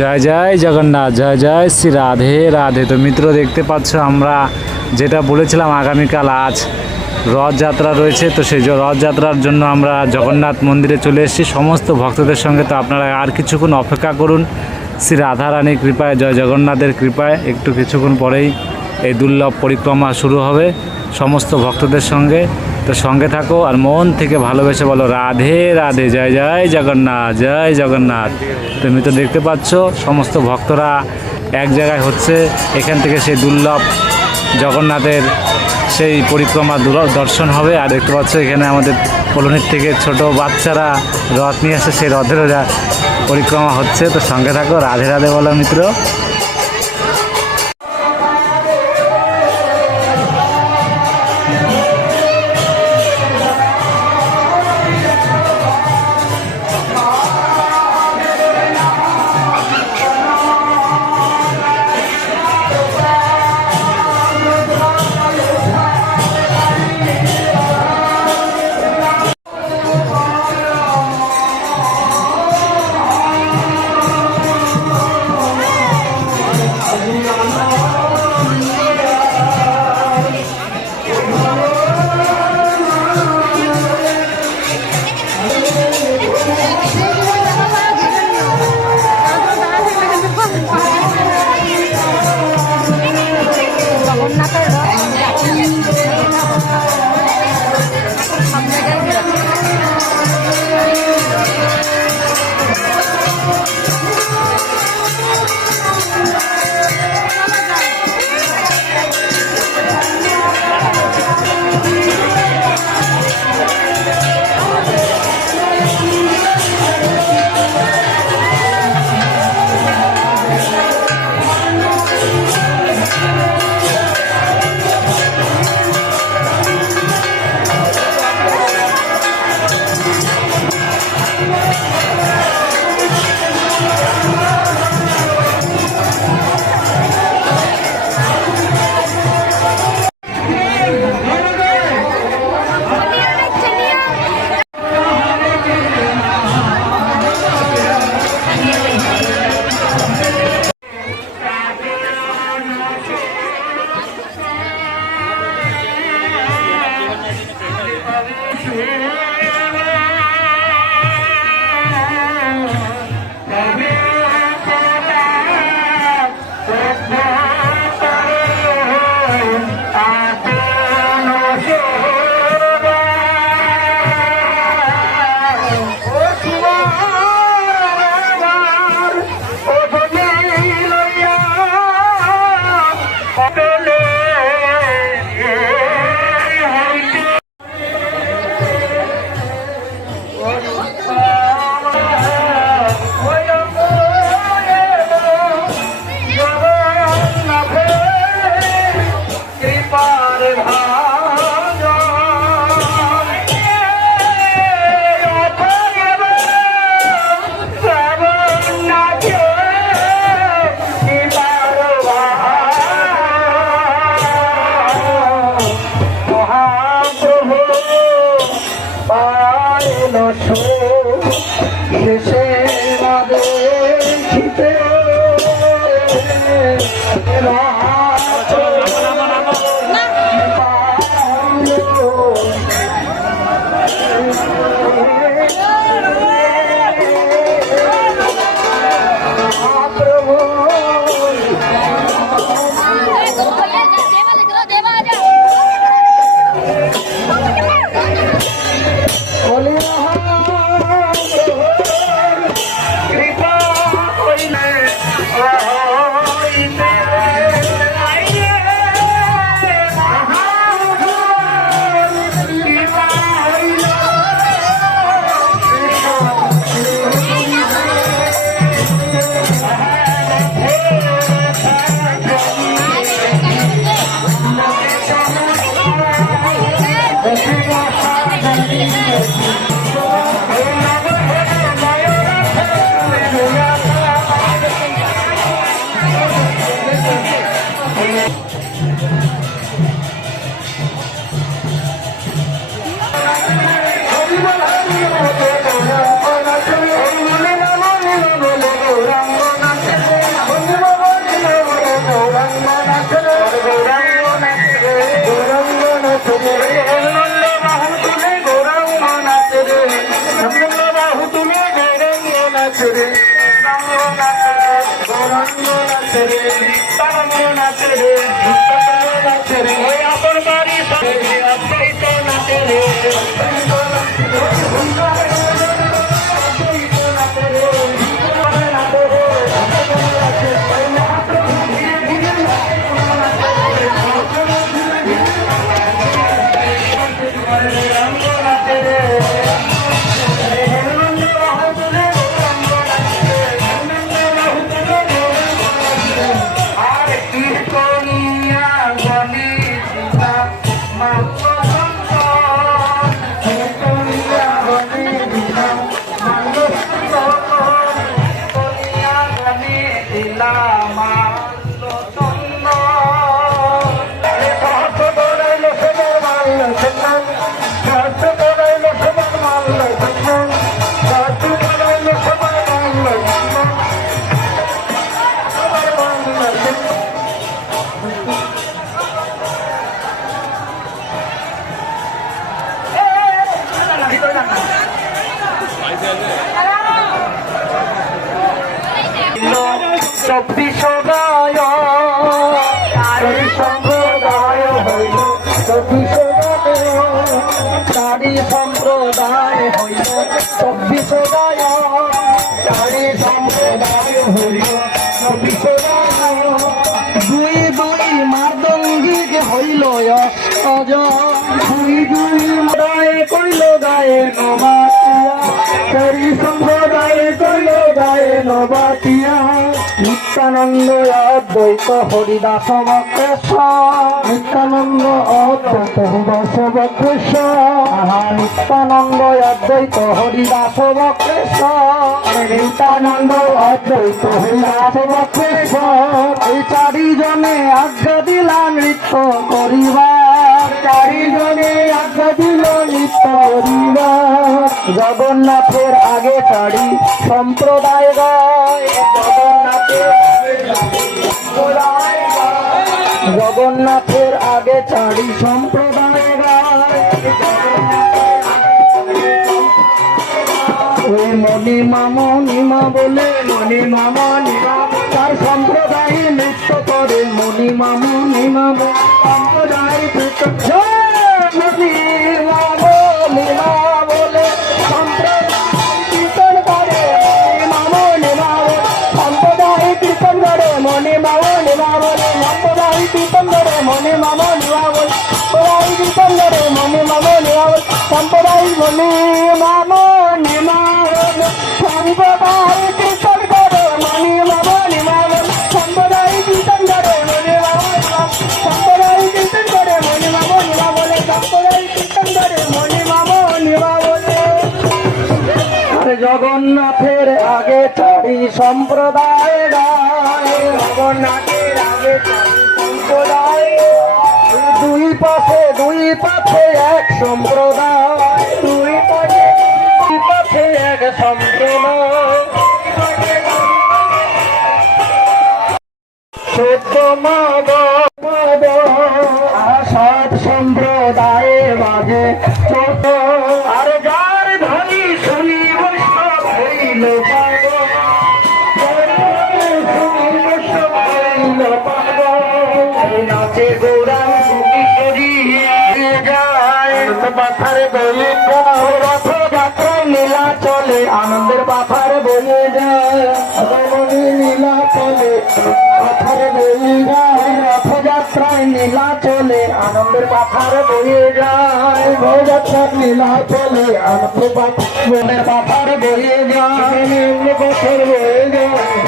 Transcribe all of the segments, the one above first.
জয় জয় জগন্নাথ, জয় জয় শ্রী রাধে রাধে। তো মিত্র দেখতে পাচ্ছ আমরা যেটা বলেছিলাম আগামীকাল আজ রথযাত্রা রয়েছে। তো সেই রথযাত্রার জন্য আমরা জগন্নাথ মন্দিরে চলে এসেছি সমস্ত ভক্তদের সঙ্গে। তো আপনারা আর কিছুক্ষণ অপেক্ষা করুন, শ্রী রাধারানীর কৃপায়, জয় জগন্নাথের কৃপায় একটু কিছুক্ষণ পরেই এই দুর্লভ পরিক্রমা শুরু হবে সমস্ত ভক্তদের সঙ্গে। তো সঙ্গে থাকো আর মন থেকে ভালোবেসে বলো রাধে রাধে, জয় জয় জগন্নাথ, জয় জগন্নাথ। তুমি তো দেখতে পাচ্ছ সমস্ত ভক্তরা এক জায়গায় হচ্ছে, এখান থেকে সেই দুর্লভ জগন্নাথের সেই পরিক্রমা দর্শন হবে। আর দেখতে পাচ্ছ এখানে আমাদের কলোনির থেকে ছোট বাচ্চারা রথ নিয়ে আসে, সেই রথেরও পরিক্রমা হচ্ছে। তো সঙ্গে থাকো, রাধে রাধে বলো মিত্র। গৌরাঙ্গ নাচে রে, গৌরাঙ্গ নাচে রে, নন্দ বাহু তুলে গৌরাঙ্গ নাচে রে, নন্দ বাহু তুলে গৌরাঙ্গ নাচে রে, গৌরাঙ্গ নাচে রে, গৌরাঙ্গ নাচে রে, নিত্যানন্দ নাচে রে, নিত্যানন্দ নাচে রে, ওই আপন বাড়ি সাথে অদ্বৈত নাচে রে, অদ্বৈত নাচে রে, অদ্বৈত নাচে রে, নাচে রে, চব্বিশ গায় সম্প্রদায় হইল, চব্বিশ চারি সম্প্রদায় হইল, চব্বিশ গায় চারি সম্প্রদায় হইল, চব্বিশ দুই দুই মার্দঙ্গিক হইল অজ, দুই দুই গায়ে কইল গায়ে নবাতিয়া, চারি সম্প্রদায়ে কইল গায়ে নবাতিয়া, নিত্যানন্দ অদ্বৈত হরিদাস বক্রেশ্বর, নিত্যানন্দ অদ্বৈত হরিদাস বক্রেশ্বর, নিত্যানন্দ অদ্বৈত হরিদাস বক্রেশ্বর, নিত্যানন্দ অদ্বৈত হরিদাস বক্রেশ্বর, এই চারিজনে আজ্ঞা দিলা নৃত্য করিবার, চারিজনে আজ্ঞা দিল নৃত্য করিবার, জগন্নাথের আগে চারি সম্প্রদায় গায়, জগন্নাথের আগে চারি সম্প্রদায় গায়, ওই মণিমা মণিমা বলে, মণিমা মণিমা তার সম্প্রদায় নৃত্য করে, মণিমা মণিমা সম্প্রদায় মণিমা মণিমা বলে সম্প্রদায় কীর্তন করে, মণিমা মণিমা সম্প্রদায় কীর্তন করে, মণিমা মণিমা বলে সম্প্রদায় কীর্তন করে, মণিমা মণিমা বলে সম্প্রদায় কীর্তন করে, মণিমা মণিমা বলে সম্প্রদায়, মণিমা মণিমা সম্প্রদায় কীর্তন করে, মণিমা মণিমা বলে সম্প্রদায় কীর্তন করে, মণিমা মণিমা সম্প্রদায় কীর্তন করে, মণিমা মণিমা বলে সম্প্রদায় কীর্তন করে, মণিমা মণিমা বলে। জগন্নাথের আগে চারি সম্প্রদায় গায়, জগন্নাথের আগে চারি সম্প্রদায়, দুই পাশে এক সম্প্রদায়, দুই পাশে এক সম্প্রদায়, সত্য মাগ সব সম্প্রদায়ে বাজে ছোট, আর যার ধ্বনি শুনি বৈষ্ণব হইল পাগল, নাচে গৌরাঙ্গ কিশোরী যায়, পাথার বয়ে রথযাত্রায় নীলা চলে, আনন্দের পাথার বয়ে যায়, নীলা চলে পাথার বয়ে যায়, রথযাত্রায় নীলা চলে, আনন্দের পাথার বয়ে যায়, রথযাত্রার নীলা চলে, আনন্দের পাথার বয়ে যায়, পাথর বয়ে যায়,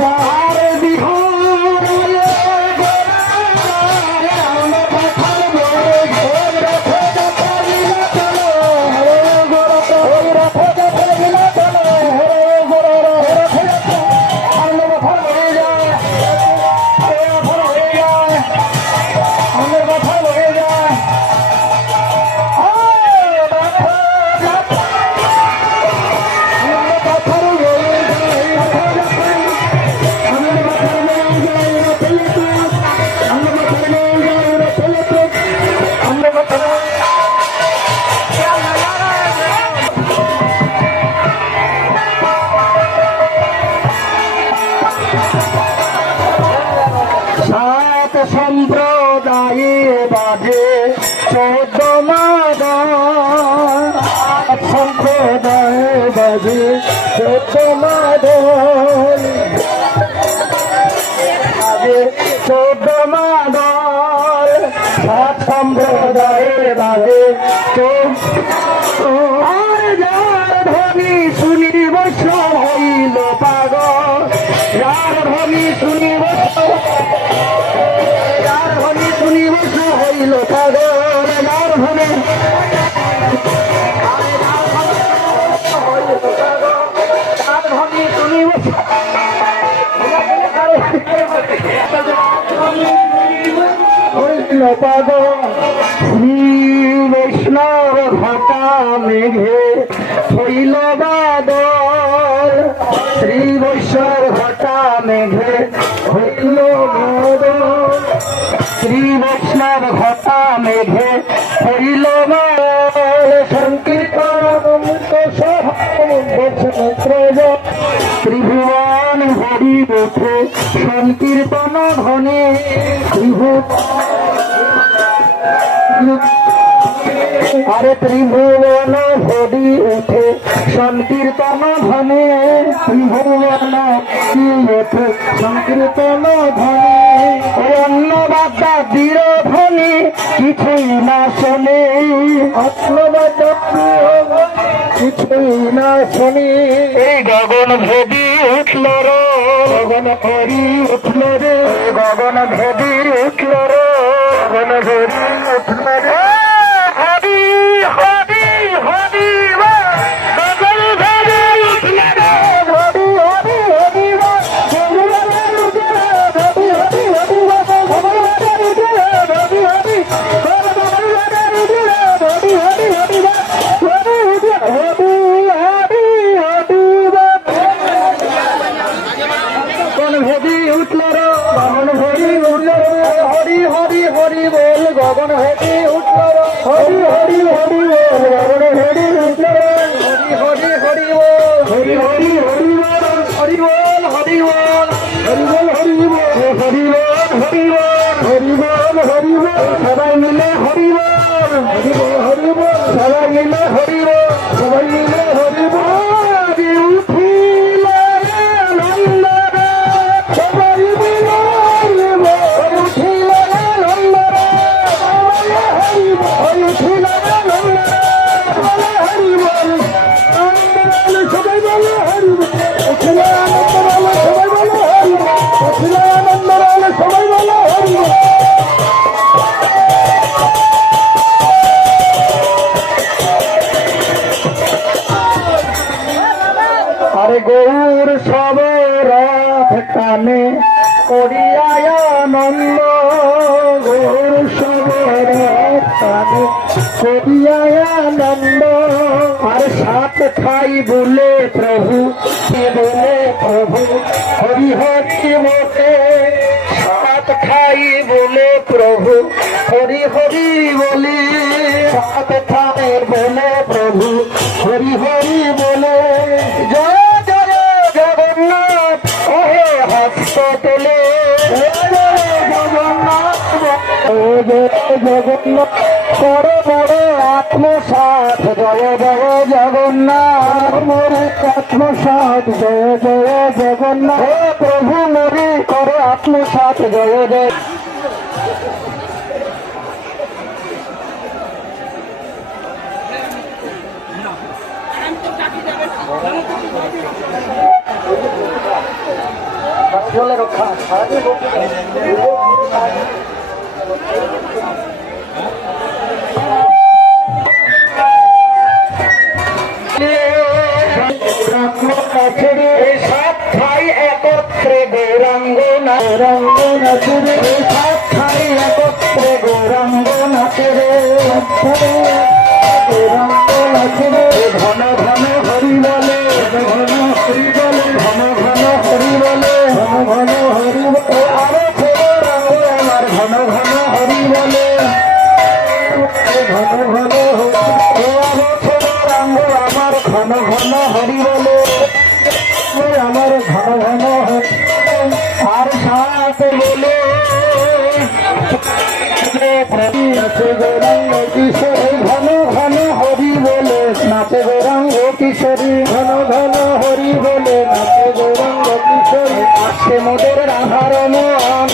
যার বিহার সম্প্রদায়ে বাজে 14 মাদল, সম্প্রদায়ে বাজে 14 মাদল, বাজে 14 মাদল, সাত সম্প্রদায়ে বাজে 14। আর যার ধ্বনি শুনি বৈষ্ণব হইল পাগল, যার ধ্বনি শুনি বৈষ্ণব, যার ধ্বনি শুনি বৈষ্ণব হইল পাগল, যার ধ্বনি শ্রী বৈষ্ণব ঘটা মেঘে হইল বাদল, শ্রী বৈষ্ণব ঘটা মেঘে হইল বাদল, শ্রী বৈষ্ণব ঘটা মেঘে হইল বাদল, সংকীর্তন ত্রিভুবন হরি ওঠে সংকীর্তন ধ্বনি, আরে ত্রিভুবন হরি ওঠে সংকীর্তন ধ্বনি, ত্রিভুবন ওঠে সংকীর্তন ধ্বনি, অন্য বাদ্যা বীর ধ্বনি কিছুই না শোনে, অন্নবাদ্যা কিছুই না শুনি, এই গগন ভেদি উঠল রে, গগন ভেদি উঠল রে, গগন ভেদি উঠল রে, গগন ভেদি উঠল রে, হরি হরি হরি গগন ভেদি উঠল রে, হরি হরি হরি গগন হেঁটে উঠল, হরি হরি হরি বল, গগন হেঁটে উঠল, হরি হরি হরি বল, হরি হরি হরি বল, হরি বল হরি বল, হরি বল হরি বল, হরি বল হরি বল, হরি বল হরি বল, সবাই মিলে হরি বল, হরি বল হরি বল, সবাই মিলে হরি বল, সবাই মিলে হরি বল, উঠিল নন্দ রে, সবাই মিলে হরি বল, উঠিল নন্দ রে, হরি উঠিল নন্দ রে, হরি বল, সবাই বলে হরি বল, উঠিল আনন্দ বলে সবাই বলে হরি বল, উঠিল আনন্দ বলে সবাই বলে হরি বল। আরে গৌর সব রথ টানে করিয়ায় আনন্দ, গৌর সব রথ টানে করিয়ায় আনন্দ, আর সাত খাই বলে প্রভু, বলে প্রভু হরি হরি মোটে, সাত খাই বলে প্রভু হরি হরি বলে, সাত খাই বলে প্রভু হরি হরি বলে, জয় জয় জগন্নাথ ওহে হস্ত তোলে, জগন্নাথ জগন্নাথ করে বড় আত্মসাৎ, জয় জয় জগন্নাথ মোরে আত্মসাৎ, জয় জয় জগন্নাথ, হে প্রভু মোরে করে আত্মসাৎ, জয় জয়। রক্ষা সাত ভাই একত্রে গৌরাঙ্গ গৌরাঙ্গ নাচে রে, সাত ভাই একত্রে গৌরাঙ্গ নাচে রে, গৌরাঙ্গ নাচে রে, ঘন ঘন হরি বলে, ঘন হরি বলে, ঘন ঘন হরি বলে, ঘন ঘন হরি বলে, আরো গৌরাঙ্গ আমার ঘন নাচে গৌরাঙ্গ কিশোরী ঘন ঘন হরি বলে নাচে গৌরাঙ্গ কিশোরী ঘন ঘন হরি বলে নাচে গৌরাঙ্গ কিশোরী আসছে মোদের রাধারমণ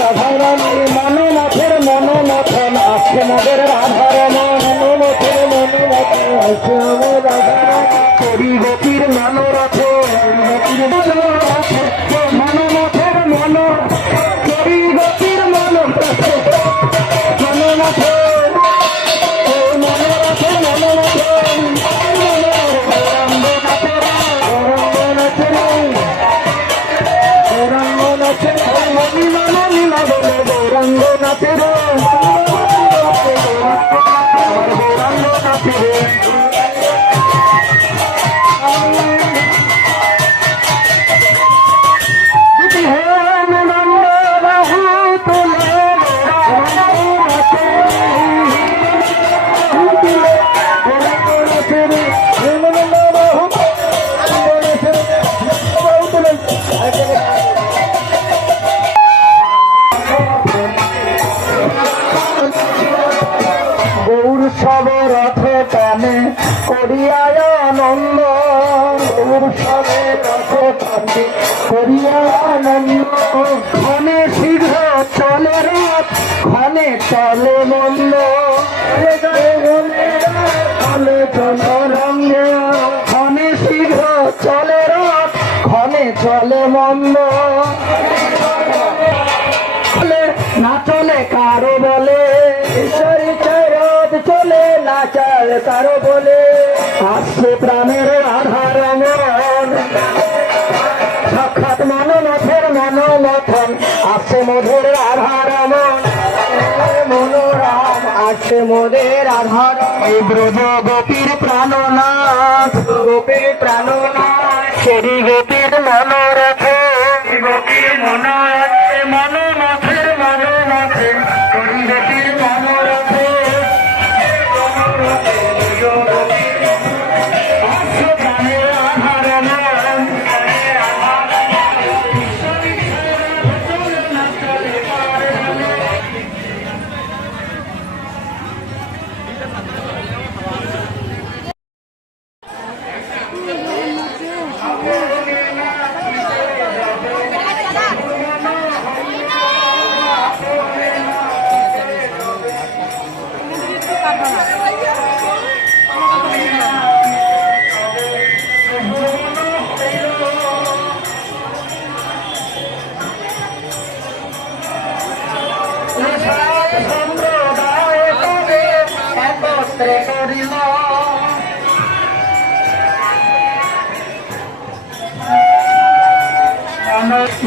রাধারানী মনোনাথের মনোনাথন আসছে মোদের রাধারমণ মনোনাথের মনোনাথন আসছে আমার রাধারানী হরি গোপীর মনোরথ মনোনাথের মনো হরি গোপীর মনোরথ গৌর সব রথ টানে করিয়ায় আনন্দ গৌর সবে রথ টানে করিয়ায় আনন্দ ক্ষণে শীঘ্র চলে রথ ক্ষণে চলে মন্দ চলে চলরঙ্গে ক্ষণে শীঘ্র চলে রথ ক্ষণে চলে মন্দ না চলে কারো বলে ঈশ্বরী রথ চলে না চাল কারো বলে আসছে প্রাণের আধার মন সাক্ষাৎ মনোনাথের মনোনাথন আসছে মোদের আধার মন মনোরাম আসছে মোদের আধার এই ব্রজ গোপীর প্রাণনাথ গোপীর প্রাণনাথ সেরি গোপীর মনোরথ গোপীর মনোরথ মনোনাথের মনোনাথে সেরি গোপীর মনোরথ আসছে প্রাণের আধার মন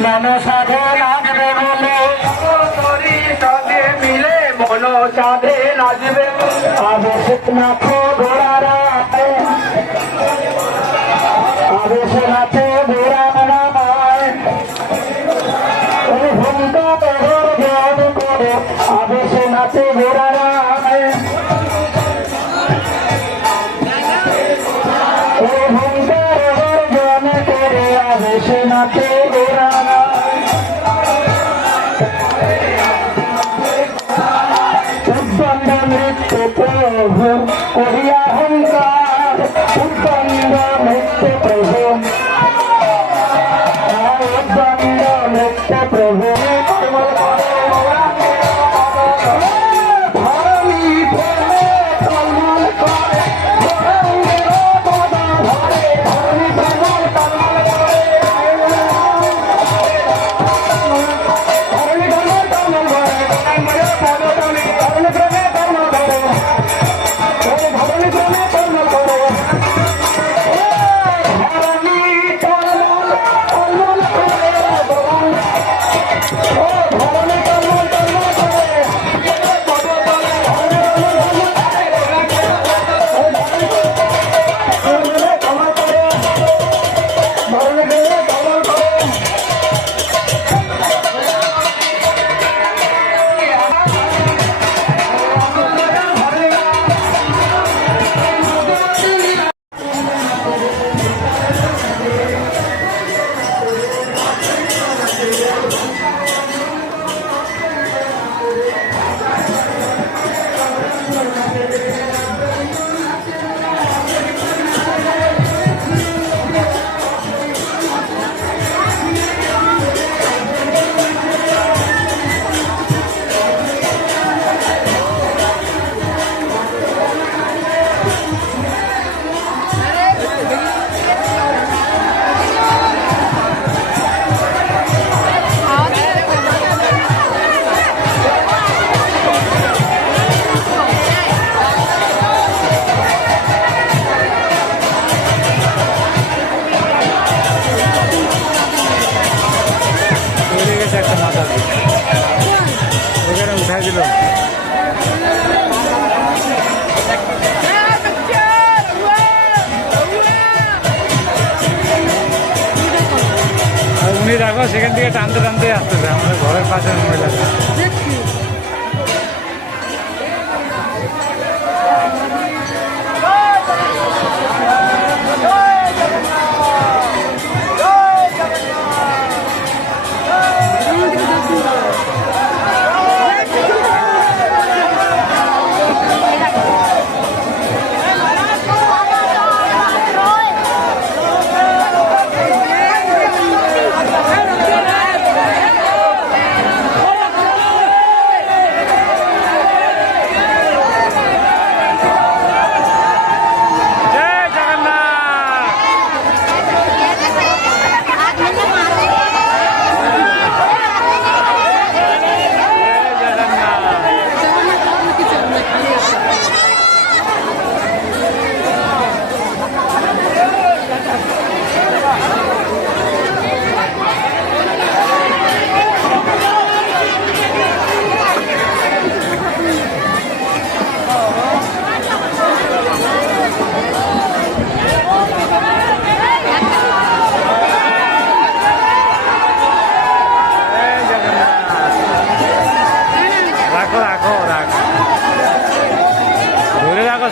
মন সাধে লাগবে বলে করি সাথে মিলে মন সাধে লাগবে আবেশ নাথ ঘোড়ারা আবেশ নাথ ঘোড়ারা ভূমিকা প্রহর জ্ঞান করে আবেশ নাথ ঘোড়ারা ভূমিকা প্রহর জ্ঞান করে আবেশ নাথ ঘোড়ারা মৃত্যু প্রভু করিয়া হংকার মৃত্যু প্রভু মৃত্যু প্রভু উঠাই দিল। আর উনি দেখো সেখান থেকে টানতে টানতে আসতেছে আমাদের ঘরের পাশের মহিলাটা।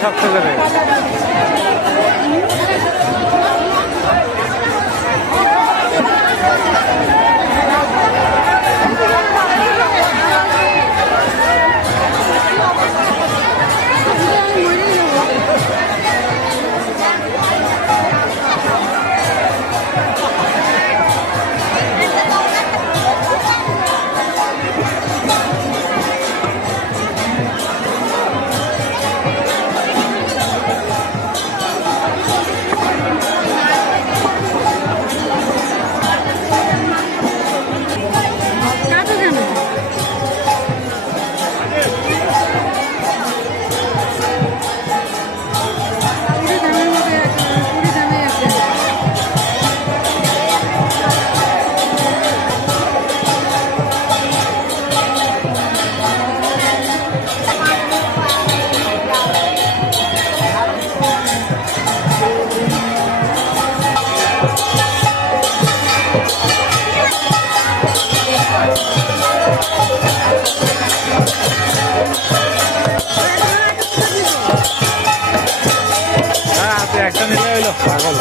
শক্ত করে একটা নিলে হইলো পাগল।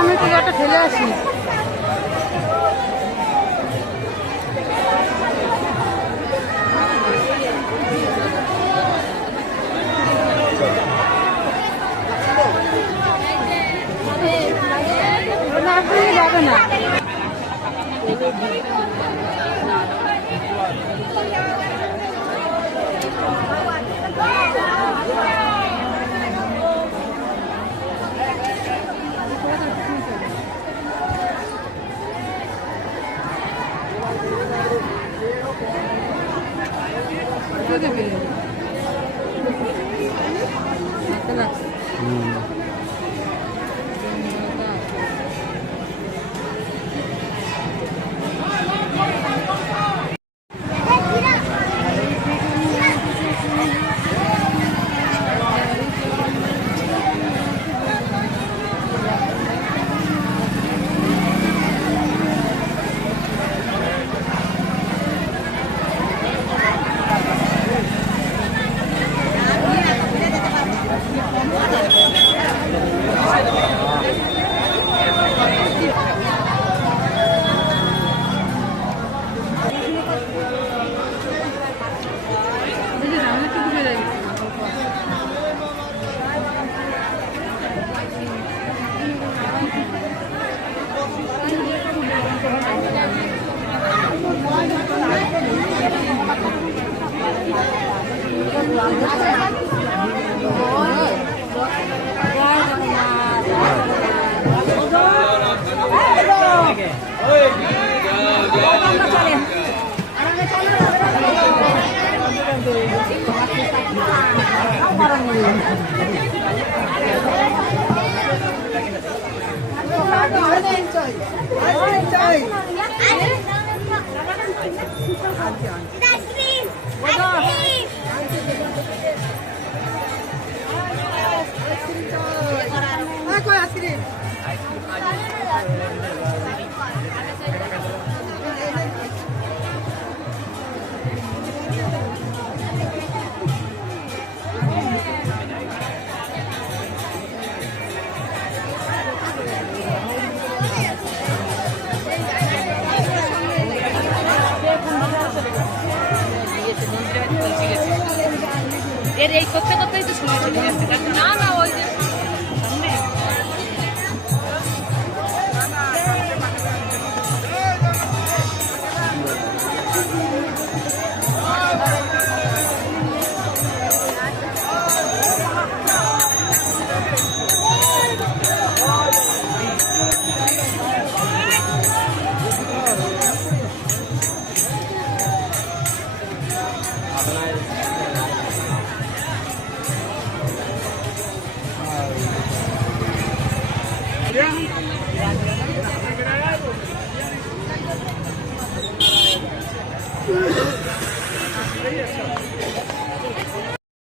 আমি তো একটা ফেলে আসি। যাবে না এর এই করতে করতেই তো সময় চলে যাচ্ছে না না